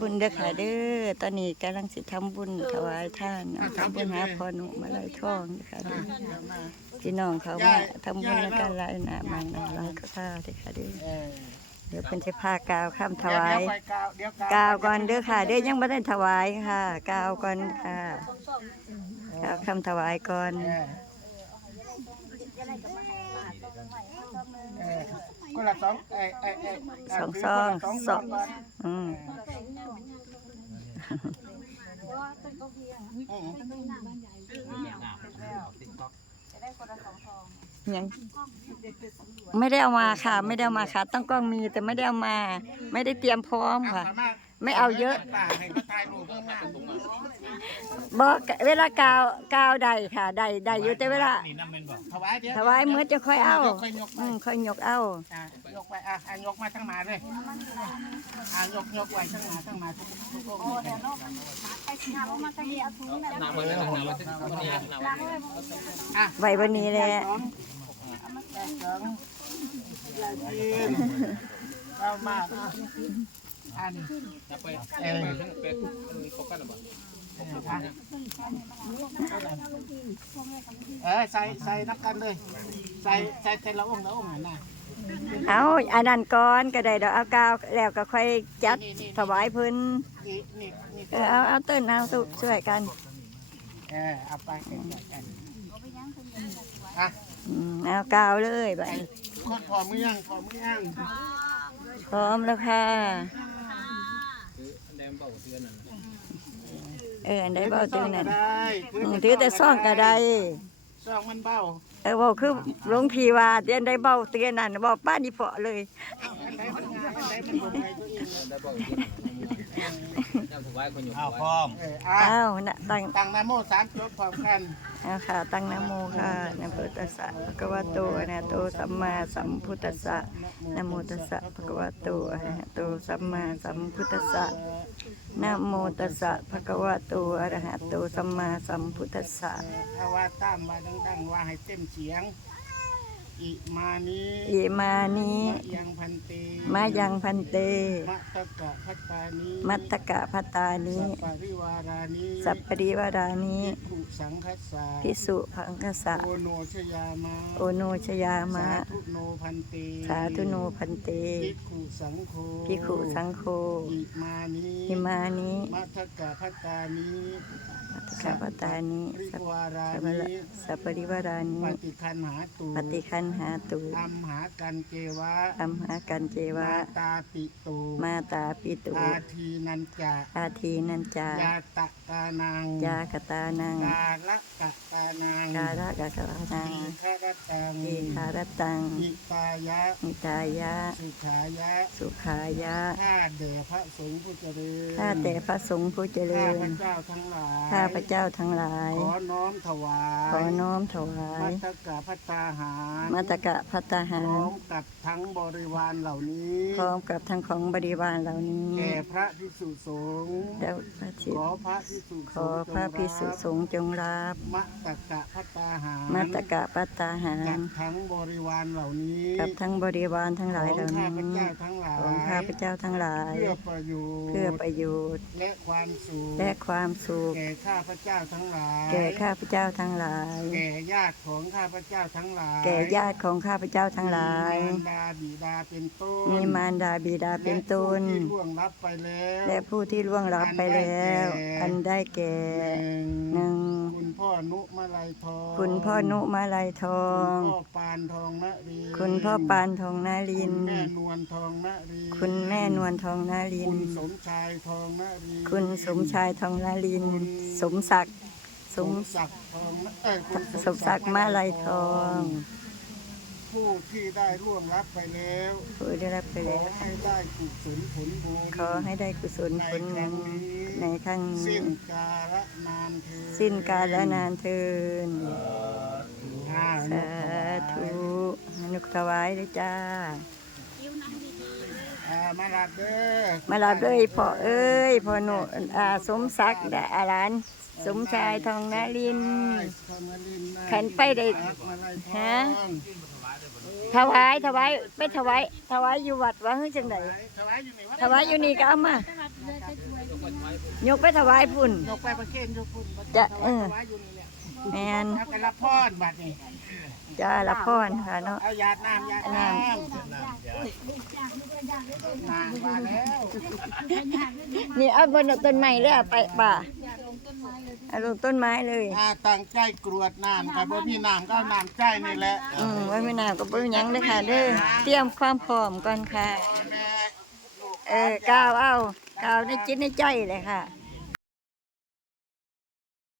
บุญเด้อค่ะเด้อ ตอนนี้กำลังสิทำบุญถวายท่านเอาทำบุญหาพอหนุมาลายทองเด้อค่ะเด้อพี่น้องเขามาทำบุญกันลายหน้ามาหน้าลายก็ท่าเด้อค่ะเด้อเออเดี๋ยวเพิ่นสิพากาวคำถวายเดี๋ไปกาวเดี๋ยวกล่าวก่อนเด้อค่ะ เด้อยังบ่ได้ถวายค่ะกาวก่อนค่ะกล่าวคำถวายก่อน คนละสองเออเออเออสองซองสองก่อนอืมอืมยังไม่ได้เอามาค่ะ ไม่ได้เอามาค่ะ ต้องกล้องมีแต่ไม่ได้เอามา ไม่ได้เตรียมพร้อมค่ะสามารถ ไม่เอาเยอะป่าให้เขาถ่ายรูปเพิ่มมากบอกเวลากาวกาวใดค่ะใดใดอยู่แต่เวลาถวายเดี๋ยวถวายเมื่อจะค่อยเอาค่อยยกไปอืมค่อยยกเอาอะยกไปอะอะยกมาทั้งหมาเลยอะยกยกไว้ทั้งหมาทั้งหมาทุกทุกทุกองค์เลยอะไว้วันนี้แหละสองแปดสองยายจีน เอามาอะอันเออเออใส่ใส่นับกันเลย ใส่ใส่แต่ละองค์ละองค์น่ะนะเอาอันนั้นก่อนก็ได้ดอกเอากาวแล้วก็ค่อยจัดถวายเพื้นนี่นี่นี่เออเอาเอาเต้นเอาสุช่วยกัน เออเอาไปกันกันอะอืมเอากาวเลยไปคนพอมือยังพอมือยัง พร้อมแล้วค่ะ เอออันใดเบาตื่นนั่นได้ อืมถือแต่ซ่องก็ได้ ซ่องมันเบาเออบอกคือหลวงพี่ว่าเตียนได้เบาเตียนนั่นบอกป้านี่เพาะเลยอันไหนมันงานอันไหนมันบ่ไปตัวเองอ้าวพร้อมเอออะอ้าวนะตั้งตั้งนะโมสามจบพร้อมกันเอาค่ะ ตั้งนะโมค่ะนะโมตัสสะภะคะวะโตอะระหะโตสัมมาสัมพุทธัสสะนะโมตัสสะภะคะวะโตอะระหะโตสัมมาสัมพุทธัสสะ นะโมตัสสะภะคะวะโตอะระหะโตสัมมาสัมพุทธัสสะถ้าว่าตามว่าดังๆว่าให้เต็มเสียง อิมานิอิมานิมะยังพันเต มายังพันเตมัตตกะพัตตา นิมัตตกะพัตตานิสัปปริวารานิสัพปริวารานิภิกขุสังคัสสะพิสุพังคสะโอโนชยามะโอโนชยามะ สาธุโนพันเตสาธุโนพันเตภิกขุสังโฆพิขุสังโฆอิมานิหิมานิมัทกะพัตตานิมัตตกะพัตตานิปริสัพวาราสัพพะนิสัพปริวารานิปฏิคันหาตูปฏิคันหาตุอัมหากันเจวะอัมหากันเจวะ มาตาปิตูมาตาปิตุอาทีนันจะอาทีนันจายาตะกานังยากตานังกาละกะกานังกาละกะกะนังอิคารตังเอคารตังอิตายะนิตายะ สุขายะสุขายะข้าแด่พระสงฆ์ผู้เจริญข้าแต่พระสงฆ์ผู้เจริข้าญพระเจ้าทั้งหลายข้าพระเจ้าทั้งหลาย ขอน้อมถวายขอน้อมถวามัยตตกะพัตตาหารมาตกะพัตตาหาพร้รอมกับทั้งบริวารเหล่านี้พร้อมกับทั้งของบริวารเหล่านี้แก่พระภิกษุสงฆ์แล้วพระชิขอพระภิกษุขอพระพิสุสงฆ์จงรับมัตตกะพัตตาหารมาตกะพัตตาหากัรบทั้งบริวารเหล่านี้กับทั้งบริวารทั้งหลายขเหล่าองข้าพนี้เจ้าทั้งหลายของข้าพเจ้าทั้งหลาย เพื่อประโยชน์เพื่อประโยชน์และความสุขและความสุขแก่ข้าพเจ้าทั้งหลายแก่ข้าพเจ้าทั้งหลาย แก่ญาติของข้าพเจ้าทั้งหลายแก่ญาติของข้าพเจ้าทั้งหลาย มีมารดาบิดาเป็นต้นมีมารดาบิดาเป็นต้นและผู้ที่ล่วงลับไปแล้วและผู้ที่ล่วงลับไปแล้ว อันได้แก่หนึ่งหนึ่งคุณพ่อนุมาลัยทองคุณพ่อนุมาลัยทอง คุณพ่อปานทองนรีคุณพ่อปานทองนาริน คุณแม่นวลทองนรีคุณแม่นวลทองนาริคุนณสมชายทองนรีคุณสมชายทองนาริน สมศักดิ์สสมมศักดิ์ทองนเอ้ยคุณสมศักดิ์มาลัยทอง ผู้ที่ได้ร่วงรับไปแล้วผู้ได้รับไปขอแล้วให้ได้กุศลผลบุญขอให้ได้กุศลผลบุญในครั้งสิ้นี้นกาละนานเถิดสิ้นกาลและนานเทินอ่าสาธุอนุถวายเลยจ้า อ่ามาลาเด้อ มาลาเลยพ่อเอ้ยพ่อหนูอาสมศักดิ์ดาอาหลาน สมชายทองนารินทองนรินทร์ขันไปได้มาลัยทฮะองถวายถวายไปถวายถวายอยู่วัดว่าเฮ้ยจังไดถวายอยู่ไหนวะถวายอยู่นี่ก็เอามาเยกไปถวายพุ่น ยกไปประเคนยกพุ่นจะเออไว้อยู่นี่แหละแมนเอาไปรับพรบัดนี้จ้าละพรค่ะเนาะเอายาดน้ำยาดน้ำน้ำมาแล้ว นี่เอาบนต้นไม้เลยเอาไปป่าเอาลงต้นไม้เลยถ้าตั้งใจกรวดน้ำกับบ่มีน้ำก็เอาน้ำใจนี่แหละอืมไว้ไม่นานก็บ่มีหยังเลยค่ะเด้อเตรียมความพร้อมก่อนค่ะ แม่ลูกเออก้าวเอาก้าวในจิตในใจเลยค่ะแ